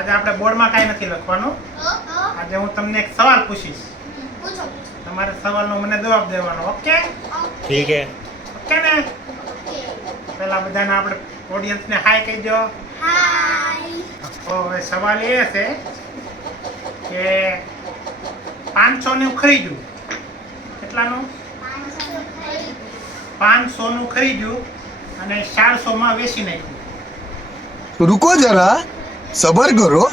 આજે આપણે બોર્ડમાં કાંઈ નથી લખવાનું. આજે હું તમને એક સવાલ પૂછીશ. પૂછો. તમારે સવાલનો મને જવાબ દેવાનો. ઓકે? ठीक है. ઓકે ને? પહેલા બધાને આપણે ઓડિયન્સને હાય કહી દો. હાય. તો હવે સવાલ એ છે કે 500 નું ખરીદ્યું. કેટલાનું? 500 નું ખરીદ્યું અને 400 માં વેચી નાખ્યું. रुको जरा सबर करो.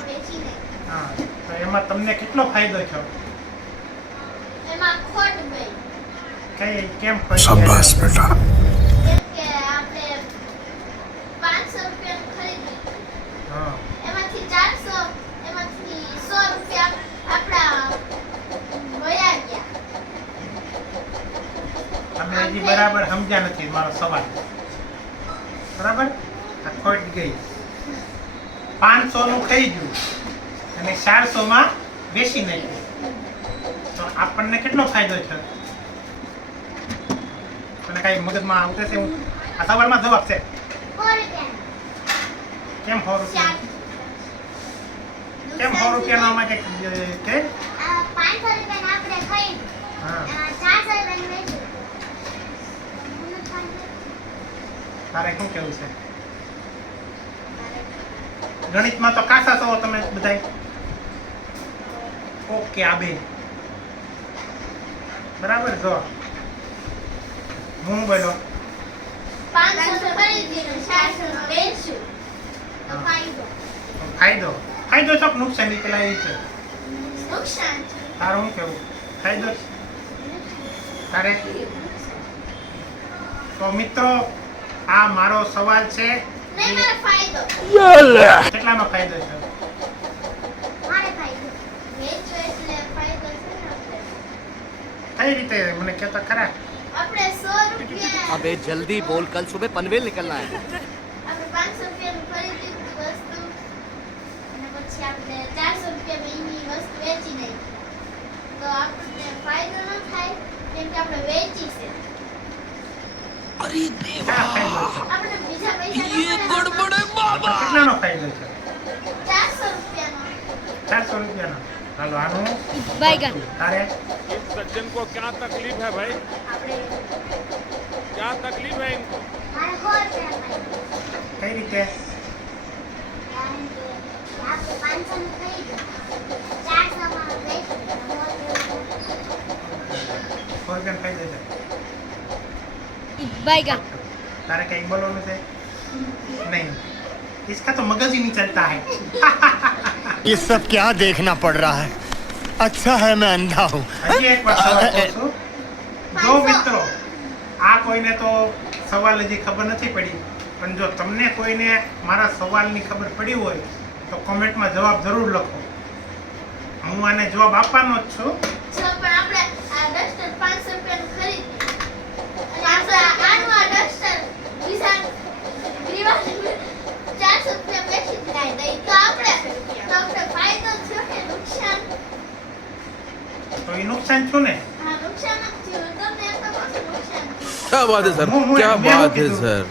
હા, તો એમાં તમને કેટલો ફાયદો થયો? એમાં ખોટ ગઈ. કેમ ખોટ? शाबाश बेटा. કેમ કે આપણે 500 રૂપિયાનું ખરીદ્યું. હા, એમાંથી 400, એમાંથી 100 રૂપિયા આપણા વયા ગયા. તમે હજી બરાબર સમજ્યા નથી મારો સવાલ. બરાબર? આ ખોટ ગઈ. 500 નું ખરીદ્યું અને 400 માં વેચી નાખ્યું. તો આપણને કેટલો ફાયદો થયો? તને કઈ મગજમાં આવશે? હું આ સવાલમાં જવાબ છે. 100 રૂપિયા. કેમ 100 રૂપિયા? કેમ 100 રૂપિયાનો આમાં કે 500 રૂપિયાનું આપણે ખરીદ્યું. હા, 400 રૂપિયાનું વેચ્યું. તારે શું કેવું છે? ગણિતમાં તો કાસા છો તમે બધાય. ઓકે, આ બે બરાબર. જો હું બોલો 500 ખરીદ્યું, 400 નું વેચ્યું. તો ફાયદો. ફાયદો. ફાયદો છો કે નુકસાન? એ પેલા એ છે. નુકસાન છે. તારું શું કેવું? ફાયદો છે? તારે? તો મિત્રો, આ મારો સવાલ છે. નહીં, મારે ફાયદો. કેટલાનો ફાયદો છે? મારે ફાયદો. વેચો એટલે ફાયદો છે ને આપણે. કઈ રીતે મને કહેતા ખરા? આપણે 100 રૂપિયા अबे जल्दी बोल, कल सुबह पनवेल निकलना है. આપણે 500 રૂપિયાનું ખરીદ્યું વસ્તુ અને પછી આપણે 400 રૂપિયામાં એની વસ્તુ વેચી નાખી. તો આપણને ફાયદો ન થાય કેમ કે આપણે વેચી છે. ક્યાં ફાયદો છે? આપણે બીજા પૈસા ન મળે. કેટલાનો ફાયદો છે? 400 રૂપિયાનો. 400 રૂપિયાનો. હાલો, આનું बैगन તારે? इस सज्जन को क्या तकलीफ है भाई? આપણે क्या तकलीफ है इनको? મારે 100 રૂપિયા ફાયદો. કઈ રીતે? કારણ કે આપણે 500 નું ખરીદ્યું 400 માં વેચી દીધું. 100 રૂપિયાનો ફાયદો છે. बैगन तारे कहीं बोलोगे से नहीं, इसका तो मगज ही नहीं चलता है. ये सब क्या देखना पड़ रहा है. अच्छा है मैं अंधा हूँ. હજી એક વાર સવાલ પૂછું. જો મિત્રો, આ કોઈને તો સવાલ હજી ખબર નથી પડી, પણ જો તમને કોઈને મારા સવાલની ખબર પડી હોય તો કોમેન્ટમાં જવાબ જરૂર લખો. હું આને જવાબ આપવાનો જ છું. જો પણ આપણે આ ડસ્ટર 500 રૂપિયાનું ખરીદ્યું અને આપણે આનું આ ડસ્ટર બીજા ગ્રીવા 400 રૂપિયા વેચી દીધા. તો આપણે ફાયદો થયો કે નુકસાન? તો એ નુકસાન છું ને? હા, નુકસાન જ થયું. તમને એમ તો પાછું નુકસાન થયું. क्या बात है सर, क्या बात है सर.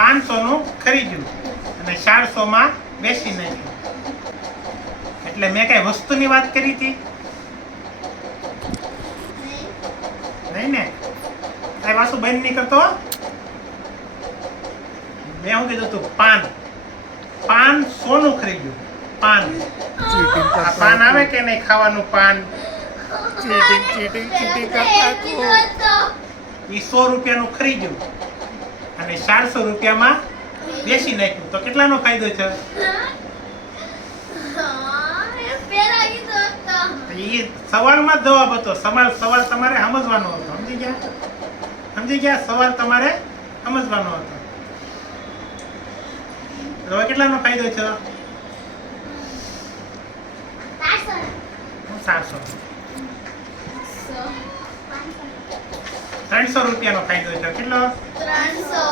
500 નું ખરીદ્યું અને 400 માં બેસી નાખ્યું. એટલે મેં કઈ વસ્તુની વાત કરી હતી નહીં. નહીં ને? કઈ વાસુ બંધ નહીં કરતો. મેં શું કીધું તું? પાન 500 નું ખરીદ્યું. પાન. આ પાન આવે કે નહીં ખાવાનું? પાન ચીટિંગ કરતા તો એ 100 રૂપિયાનું ખરીદ્યું અને 400 રૂપિયામાં બેસી નાખ્યું. તો કેટલાનો ફાયદો છે? પેલા કીધું હતું. તો એ સવાલમાં જ જવાબ હતો. સવાલ તમારે સમજવાનો હતો. સમજી ગયા? સમજી ગયા? સવાલ તમારે સમજવાનો હતો. તો હવે કેટલાનો ફાયદો છે? 400. 300 રૂપિયાનો ફાયદો છે. કેટલો? 300